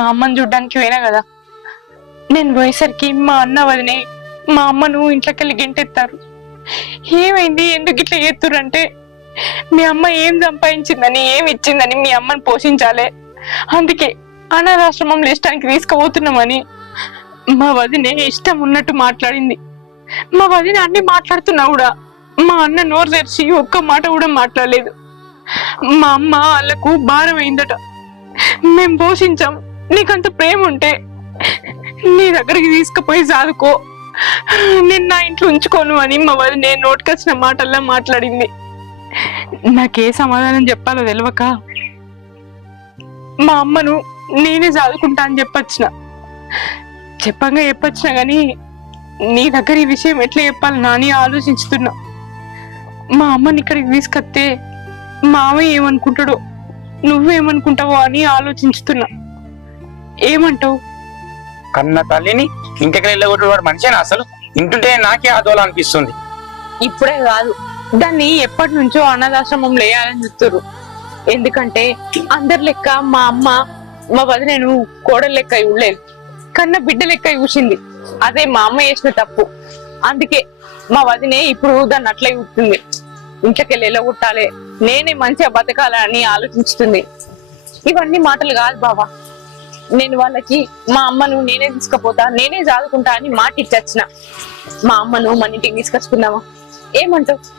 మా అమ్మని చూడ్డానికి పోయినా కదా, నేను పోయేసరికి మా అన్న వదినే మా అమ్మను ఇంట్లోకెళ్ళి గెంటెత్తారు. ఏమైంది, ఎందుకు ఇట్లా చేస్తుర్రంటే, మీ అమ్మ ఏం సంపాదించిందని ఏం ఇచ్చిందని మీ అమ్మని పోషించాలి, అందుకే అనాథాశ్రమంలో ఇష్టానికి తీసుకుపోతున్నామని మా వదినే ఇష్టం ఉన్నట్టు మాట్లాడింది. మా వదిన అన్ని మాట్లాడుతున్నా కూడా మా అన్న నోరు తెరిచి ఒక్క మాట కూడా మాట్లాడలేదు. మా అమ్మ వాళ్ళకు భారం అయిందట. మేం పోషించాం, నీకంత ప్రేమ ఉంటే నీ దగ్గరికి తీసుకుపోయి సాదుకో, నేను నా ఇంట్లో ఉంచుకోను అని మా వదిన నోటికొచ్చిన మాటల్లా మాట్లాడింది. నాకే సమాధానం చెప్పాలో తెలియక మా అమ్మను నేనే చదువుకుంటా అని చెప్పొచ్చినా గాని నీ దగ్గర ఈ విషయం ఎట్లా చెప్పాలనా అని ఆలోచించుతున్నా. మా అమ్మని ఇక్కడికి తీసుకొస్తే మామయ్య ఏమనుకుంటాడో, నువ్వేమనుకుంటావో అని ఆలోచించుతున్నా. ఏమంటావు? కన్న తల్లిని ఇంటికి వెళ్ళగొట్టేవాడు మనిషేనా అసలు? ఇంటుంటే నాకే ఆదోళన అనిపిస్తుంది. ఇప్పుడే కాదు, దాన్ని ఎప్పటి నుంచో అనాథాశ్రమంలో వేయాలని చూస్తారు. ఎందుకంటే అందరి లెక్క మా అమ్మ మా వదినేను కోడలు లెక్క ఇవ్వలేదు, కన్న బిడ్డ లెక్క చూసింది. అదే మా అమ్మ చేసిన తప్పు. అందుకే మా వదినే ఇప్పుడు దాన్ని అట్లా చూస్తుంది. ఇంట్లోకెళ్ళి వెళ్ళగొట్టాలి, నేనే మంచిగా బతకాలని ఆలోచిస్తుంది. ఇవన్నీ మాటలు కాదు బావా. నేను వాళ్ళకి మా అమ్మను నేనే తీసుకుపోతా, నేనే చదువుకుంటా అని మాట ఇచ్చొచ్చిన. మా అమ్మను మన ఇంటికి తీసుకొచ్చుకుందామా? ఏమంటావు?